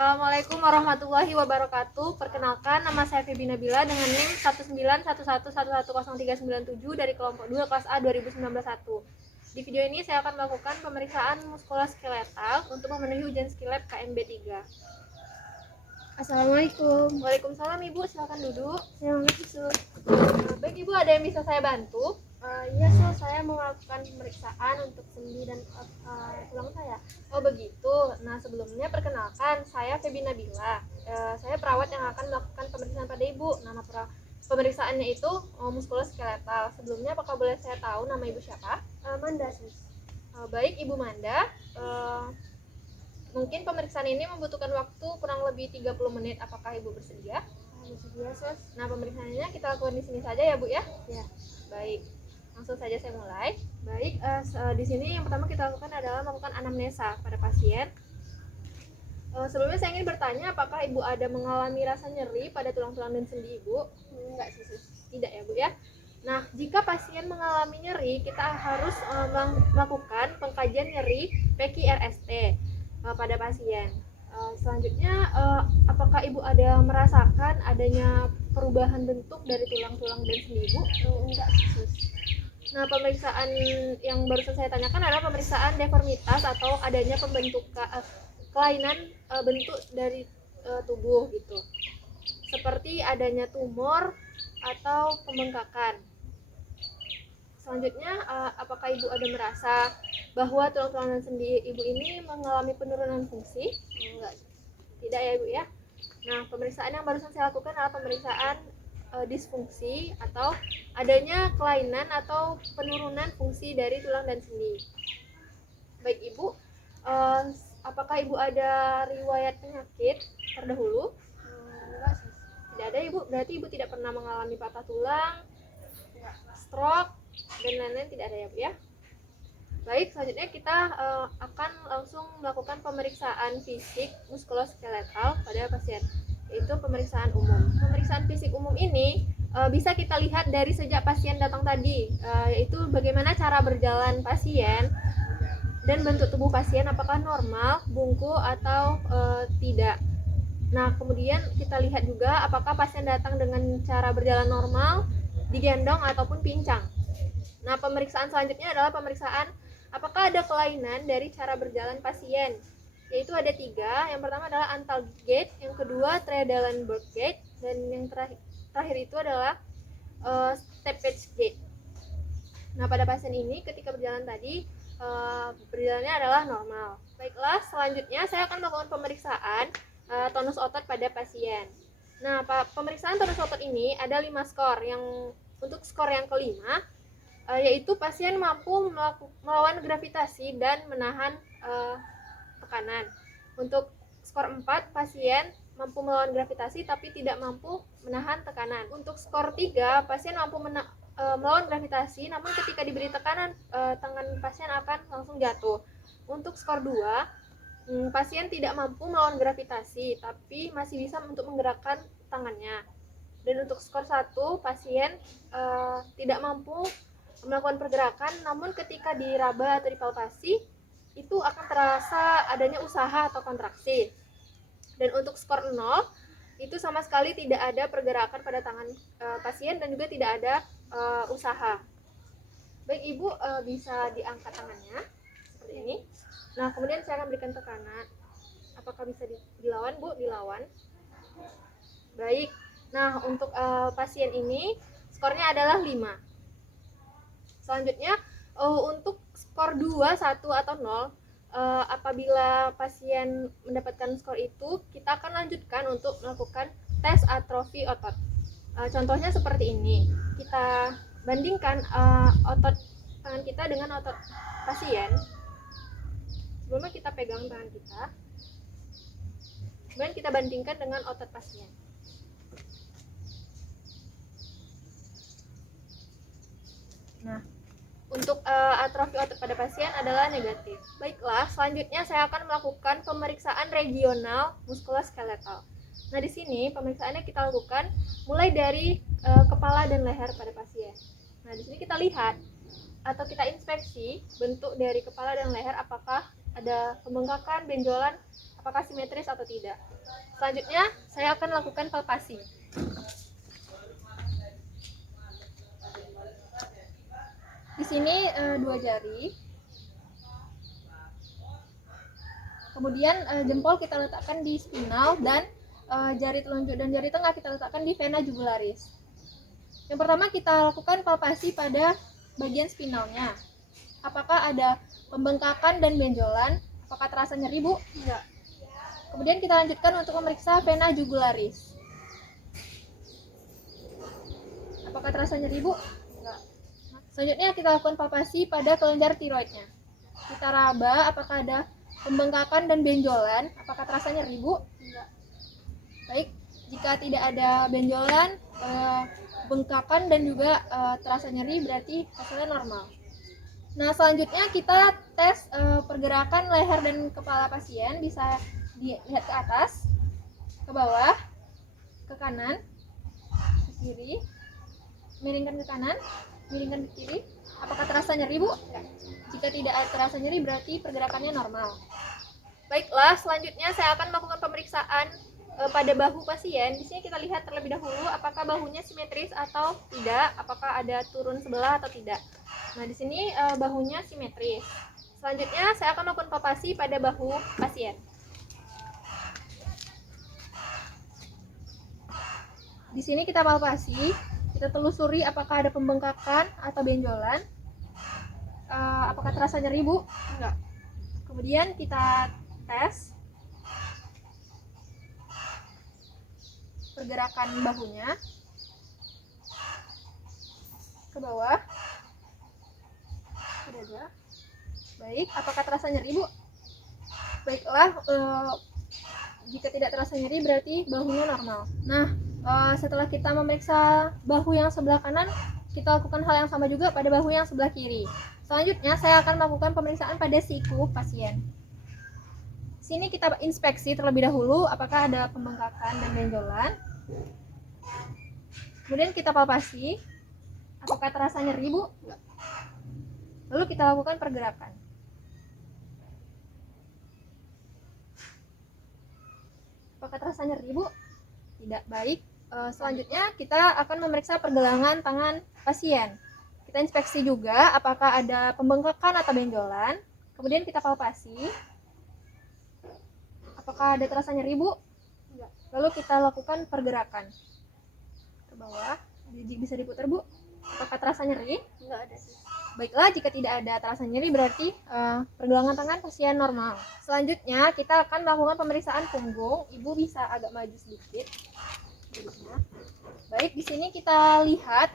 Assalamualaikum warahmatullahi wabarakatuh. Perkenalkan, nama saya Febi Nabila dengan NIM 19111110397 dari kelompok 2 kelas A 2019-1. Di video ini saya akan melakukan pemeriksaan muskuloskeletal untuk memenuhi ujian skilab KMB 3. Assalamualaikum. Waalaikumsalam Ibu, silakan duduk. Terima kasih. Baik Ibu, ada yang bisa saya bantu? Iya, saya melakukan pemeriksaan untuk sendi dan tulang saya. Oh begitu. Nah sebelumnya perkenalkan, saya Febi Nabila. Saya perawat yang akan melakukan pemeriksaan pada Ibu. Nama pemeriksaannya itu muskuloskeletal. Sebelumnya apakah boleh saya tahu nama Ibu siapa? Manda, sis. Baik Ibu Manda. Mungkin pemeriksaan ini membutuhkan waktu kurang lebih 30 menit. Apakah Ibu bersedia? Bersedia, sis. Nah pemeriksaannya kita lakukan di sini saja ya Bu ya. Ya. Baik. Langsung saja saya mulai. Baik, di sini yang pertama kita lakukan adalah melakukan anamnesa pada pasien. Sebelumnya saya ingin bertanya, apakah Ibu ada mengalami rasa nyeri pada tulang-tulang dan sendi Ibu? Enggak, sis. Tidak ya Bu ya. Nah, jika pasien mengalami nyeri, kita harus melakukan pengkajian nyeri PQRST pada pasien. Selanjutnya, apakah Ibu ada merasakan adanya perubahan bentuk dari tulang-tulang dan sendi Ibu? Enggak, sis. Nah, pemeriksaan yang barusan saya tanyakan adalah pemeriksaan deformitas atau adanya kelainan bentuk dari tubuh gitu. Seperti adanya tumor atau pembengkakan. Selanjutnya, apakah Ibu ada merasa bahwa tulang-tulang dan sendi Ibu ini mengalami penurunan fungsi? Enggak. Tidak ya Ibu ya. Nah, pemeriksaan yang barusan saya lakukan adalah pemeriksaan disfungsi atau adanya kelainan atau penurunan fungsi dari tulang dan sendi. Baik Ibu, apakah Ibu ada riwayat penyakit terdahulu? Enggak, sis. Tidak ada Ibu, berarti Ibu tidak pernah mengalami patah tulang, stroke, dan lain-lain, tidak ada ya Bu ya. Baik, selanjutnya kita akan langsung melakukan pemeriksaan fisik muskuloskeletal pada pasien, yaitu pemeriksaan umum. Pemeriksaan fisik umum ini bisa kita lihat dari sejak pasien datang tadi, yaitu bagaimana cara berjalan pasien dan bentuk tubuh pasien, apakah normal, bungkuk atau tidak. Nah, kemudian kita lihat juga apakah pasien datang dengan cara berjalan normal, digendong ataupun pincang. Nah, pemeriksaan selanjutnya adalah pemeriksaan apakah ada kelainan dari cara berjalan pasien, yaitu ada 3. Yang pertama adalah antal gait, yang kedua Trendelenburg gait, dan yang terakhir itu adalah steppage gait. Nah, pada pasien ini ketika berjalan tadi berjalannya adalah normal. Baiklah, selanjutnya saya akan melakukan pemeriksaan tonus otot pada pasien. Nah, pemeriksaan tonus otot ini ada 5 skor. Yang untuk skor yang kelima yaitu pasien mampu melawan gravitasi dan menahan tekanan. Untuk skor 4, pasien mampu melawan gravitasi tapi tidak mampu menahan tekanan. Untuk skor 3, pasien mampu melawan gravitasi, namun ketika diberi tekanan tangan pasien akan langsung jatuh. Untuk skor 2, pasien tidak mampu melawan gravitasi tapi masih bisa untuk menggerakkan tangannya. Dan untuk skor 1, pasien tidak mampu melakukan pergerakan, namun ketika diraba atau dipalpasi itu akan terasa adanya usaha atau kontraksi. Dan untuk skor 0, itu sama sekali tidak ada pergerakan pada tangan pasien dan juga tidak ada usaha. Baik Ibu, bisa diangkat tangannya seperti ini. Nah, kemudian saya akan berikan tekanan. Apakah bisa dilawan Bu? Dilawan. Baik. Nah, untuk pasien ini skornya adalah 5. Selanjutnya, untuk skor 2, 1 atau 0, apabila pasien mendapatkan skor itu, kita akan lanjutkan untuk melakukan tes atrofi otot. Contohnya seperti ini. Kita bandingkan otot tangan kita dengan otot pasien. Sebelumnya kita pegang tangan kita, kemudian kita bandingkan dengan otot pasien. Nah, untuk atrofi otot pada pasien adalah negatif. Baiklah, selanjutnya saya akan melakukan pemeriksaan regional muskuloskeletal. Nah, di sini pemeriksaannya kita lakukan mulai dari kepala dan leher pada pasien. Nah, di sini kita lihat atau kita inspeksi bentuk dari kepala dan leher, apakah ada pembengkakan, benjolan apakah simetris atau tidak. Selanjutnya, saya akan lakukan palpasi. Di sini 2 jari. Kemudian jempol kita letakkan di spinal dan jari telunjuk dan jari tengah kita letakkan di vena jugularis. Yang pertama kita lakukan palpasi pada bagian spinalnya. Apakah ada pembengkakan dan benjolan? Apakah terasa nyeri, Bu? Enggak. Kemudian kita lanjutkan untuk memeriksa vena jugularis. Apakah terasa nyeri, Bu? Enggak. Selanjutnya kita lakukan palpasi pada kelenjar tiroidnya. Kita raba apakah ada pembengkakan dan benjolan. Apakah terasa nyeri, Bu? Enggak. Baik, jika tidak ada benjolan, bengkakan dan juga terasa nyeri berarti hasilnya normal. Nah, selanjutnya kita tes pergerakan leher dan kepala pasien. Bisa dilihat ke atas, ke bawah, ke kanan, ke kiri, miringkan ke kanan, miringkan ke kiri. Apakah terasa nyeri, Bu? Ya. Jika tidak terasa nyeri berarti pergerakannya normal. Baiklah, selanjutnya saya akan melakukan pemeriksaan pada bahu pasien. Di sini kita lihat terlebih dahulu apakah bahunya simetris atau tidak, apakah ada turun sebelah atau tidak. Nah, di sini bahunya simetris. Selanjutnya saya akan melakukan palpasi pada bahu pasien. Di sini kita palpasi, kita telusuri apakah ada pembengkakan atau benjolan. Apakah terasa nyeri, Bu? Enggak. Kemudian kita tes pergerakan bahunya ke bawah, ke dada. Baik, apakah terasa nyeri, Bu? Baiklah, jika tidak terasa nyeri berarti bahunya normal. Nah, setelah kita memeriksa bahu yang sebelah kanan, kita lakukan hal yang sama juga pada bahu yang sebelah kiri. Selanjutnya saya akan melakukan pemeriksaan pada siku pasien. Sini kita inspeksi terlebih dahulu apakah ada pembengkakan dan benjolan. Kemudian kita palpasi, apakah terasa nyeri, Bu? Lalu kita lakukan pergerakan. Apakah terasa nyeri, Bu? Tidak. Baik. Selanjutnya kita akan memeriksa pergelangan tangan pasien. Kita inspeksi juga apakah ada pembengkakan atau benjolan. Kemudian kita palpasi. Apakah ada terasa nyeri, Bu? Enggak. Lalu kita lakukan pergerakan ke bawah. Bisa diputar, Bu. Apakah terasa nyeri? Enggak ada sih. Baiklah, jika tidak ada terasa nyeri berarti pergelangan tangan pasien normal. Selanjutnya kita akan melakukan pemeriksaan punggung. Ibu bisa agak maju sedikit. Baik, di sini kita lihat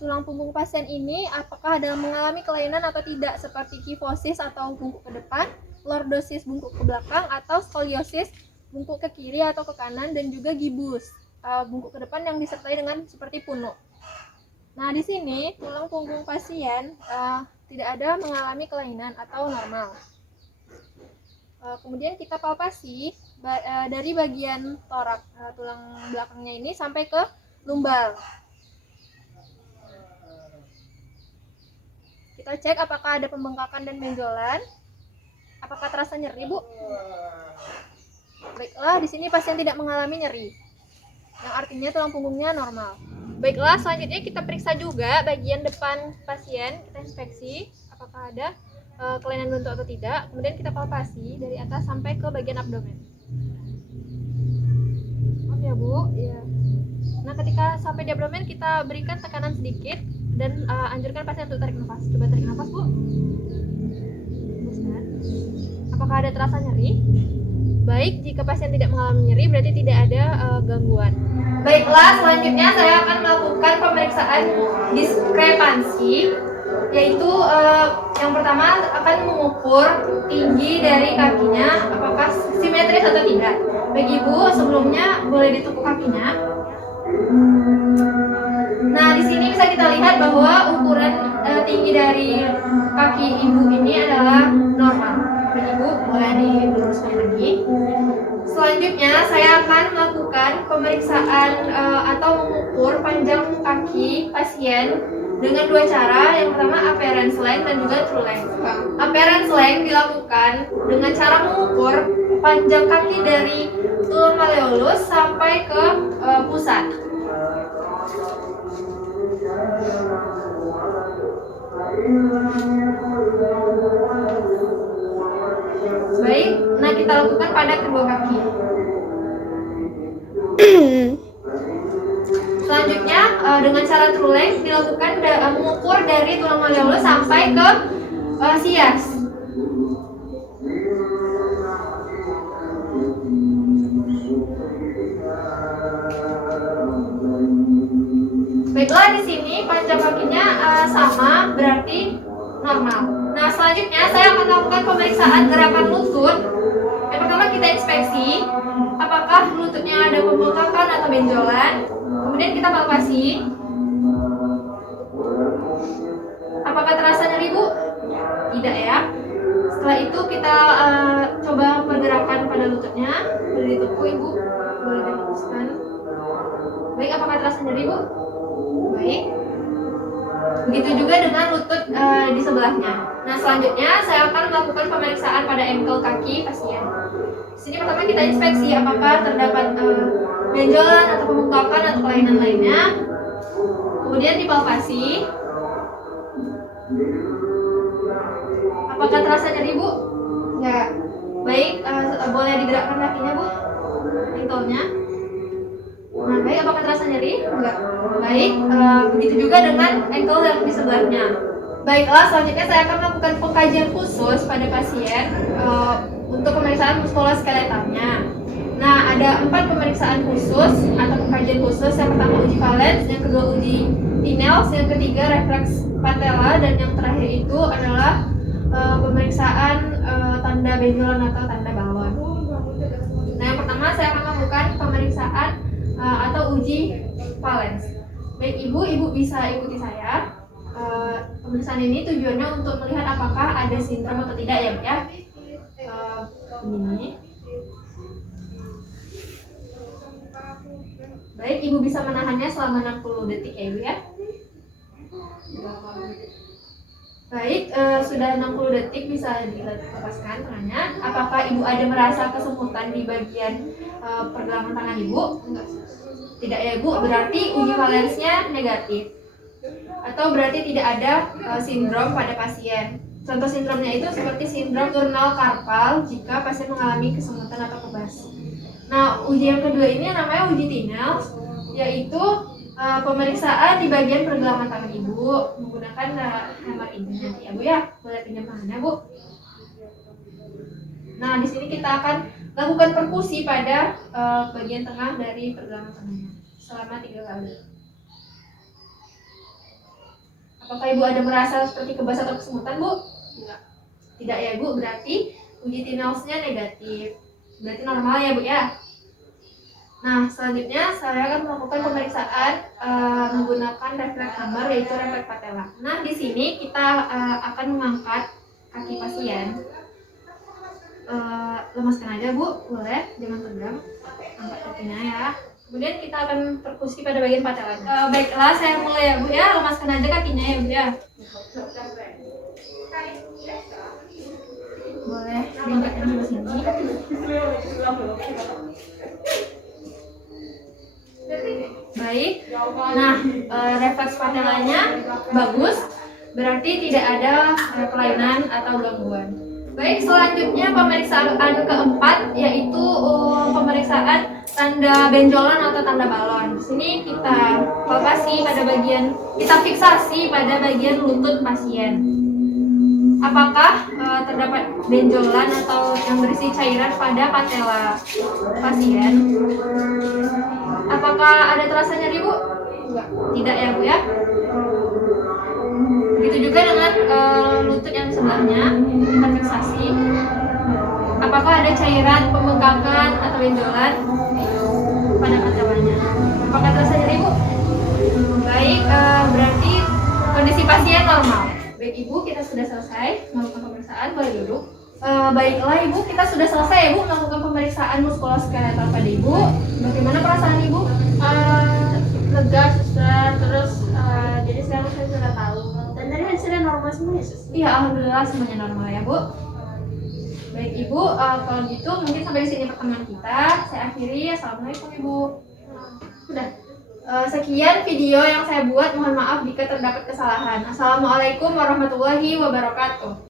tulang punggung pasien ini apakah ada mengalami kelainan atau tidak, seperti kifosis atau bungkuk ke depan, lordosis bungkuk ke belakang, atau skoliosis bungkuk ke kiri atau ke kanan, dan juga gibus bungkuk ke depan yang disertai dengan seperti punuk. Nah, di sini tulang punggung pasien tidak ada mengalami kelainan atau normal. Kemudian kita palpasi dari bagian torak, tulang belakangnya ini sampai ke lumbar. Kita cek apakah ada pembengkakan dan benjolan. Apakah terasa nyeri, Bu? Baiklah, di sini pasien tidak mengalami nyeri, yang artinya tulang punggungnya normal. Baiklah, selanjutnya kita periksa juga bagian depan pasien. Kita inspeksi apakah ada kelainan bentuk atau tidak. Kemudian kita palpasi dari atas sampai ke bagian abdomen. Maaf ya, Bu. Ya. Nah, ketika sampai di abdomen kita berikan tekanan sedikit dan anjurkan pasien untuk tarik nafas. Coba tarik nafas, Bu. Hembuskan. Apakah ada terasa nyeri? Baik, jika pasien tidak mengalami nyeri berarti tidak ada gangguan. Baiklah, selanjutnya saya akan melakukan pemeriksaan diskrepansi, yaitu yang pertama akan mengukur tinggi dari kakinya, apakah simetris atau tidak. Bagi Ibu, sebelumnya boleh ditukuk kakinya. Nah, di sini bisa kita lihat bahwa ukuran tinggi dari kaki Ibu ini adalah normal. Bagi Ibu, boleh diluruskan lagi. Selanjutnya, saya akan melakukan pemeriksaan atau mengukur panjang kaki pasien dengan dua cara. Yang pertama appearance length dan juga true length. Appearance length dilakukan dengan cara mengukur panjang kaki dari tulang malleolus sampai ke pusat. Baik, nah kita lakukan pada kedua kaki. Selanjutnya dengan cara true length dilakukan mengukur dari tulang malleolus sampai ke sias. Baiklah, di sini panjang kakinya sama, berarti normal. Nah, selanjutnya saya akan melakukan pemeriksaan gerakan lutut. Yang pertama kita inspeksi apakah lututnya ada pembengkakan atau benjolan. Kemudian kita palpasi. Apakah terasa nyeri, Bu? Tidak ya. Setelah itu kita coba pergerakan pada lututnya. Boleh ditepuk, Ibu. Boleh diluruskan. Baik, apakah terasa nyeri, Bu? Baik. Begitu juga dengan lutut di sebelahnya. Nah, selanjutnya saya akan melakukan pemeriksaan pada ankle kaki pasien. Di sini pertama kita inspeksi apakah terdapat benjolan atau pembengkakan atau kelainan lainnya. Kemudian dipalpasi. Apakah terasa nyeri, Bu? Ya. Baik, boleh digerakkan kakinya, Bu. Ankle-nya. Nah, baik, apakah terasa nyeri? Enggak. Baik, begitu juga dengan ankle yang di sebelahnya. Baiklah, selanjutnya saya akan melakukan pengkajian khusus pada pasien untuk pemeriksaan muskuloskeletalnya. Nah, ada 4 pemeriksaan khusus atau pengkajian khusus. Yang pertama uji valens, yang kedua uji Tinels, yang ketiga refleks patella, dan yang terakhir itu adalah pemeriksaan tanda benjolan atau tanda balon. Nah, yang pertama saya akan melakukan pemeriksaan atau uji valens. Baik, Ibu bisa ikuti saya. Pemeriksaan ini tujuannya untuk melihat apakah ada sindrom atau tidak ya, Bu ya. Ini. Baik, Ibu bisa menahannya selama 60 detik ya, Ibu ya. Baik, sudah 60 detik bisa dilepaskan tangannya. Apakah Ibu ada merasa kesemutan di bagian pergelangan tangan Ibu? Enggak. Tidak ya, Ibu, berarti uji valensnya negatif. Atau berarti tidak ada sindrom pada pasien. Contoh sindromnya itu seperti sindrom turnal karpal jika pasien mengalami kesemutan atau kebas. Nah, uji yang kedua ini namanya uji Tinels, yaitu pemeriksaan di bagian pergelangan tangan Ibu menggunakan hammer ini nanti ya, Bu ya. Boleh pinjam tangannya, Bu. Nah, di sini kita akan lakukan perkusi pada bagian tengah dari pergelangan tangannya selama 3 kali. Apakah Ibu ada merasa seperti kebas atau kesemutan, Bu? Tidak. Tidak ya, Bu, berarti uji Tinelsnya negatif. Berarti normal ya, Bu ya. Nah, selanjutnya saya akan melakukan pemeriksaan menggunakan refleks hammer, yaitu refleks patella. Nah, di sini kita akan mengangkat kaki pasien. Lemaskan aja, Bu, boleh, jangan tegang. Angkat kakinya ya. Kemudian kita akan perkusi pada bagian patellanya. Baiklah, saya mulai ya, Bu ya. Lemaskan aja kakinya ya, Bu ya. Boleh diangkatnya di sini. Baik. Nah, refleks patellanya bagus, berarti tidak ada kelainan atau gangguan. Baik, selanjutnya pemeriksaan keempat yaitu pemeriksaan tanda benjolan atau tanda balon. Di sini kita palpasi pada bagian, kita fiksasi pada bagian lutut pasien. Apakah terdapat benjolan atau yang berisi cairan pada patella pasien? Apakah ada terasa nyeri, Bu? Enggak. Tidak ya, Bu ya. Begitu juga dengan lutut yang sebelahnya, kita fiksasi. Apakah ada cairan pembengkakan atau benjolan pada patellanya? Apakah terasa nyeri, Bu? Baik, berarti kondisi pasien normal. Baik, Ibu, kita sudah selesai melakukan pemeriksaan, boleh duduk. Baiklah, Ibu, kita sudah selesai ya, Bu, melakukan pemeriksaan muskuloskeletal pada Ibu. Bagaimana perasaan Ibu? Lega, suster. Terus jadi sekarang normal semua ya, Sus? Iya, alhamdulillah semuanya normal ya, Bu. Baik, Ibu, kalau gitu mungkin sampai di sini pertemuan kita. Saya akhiri. Assalamualaikum, Ibu. Sudah. Sekian video yang saya buat. Mohon maaf jika terdapat kesalahan. Assalamualaikum warahmatullahi wabarakatuh.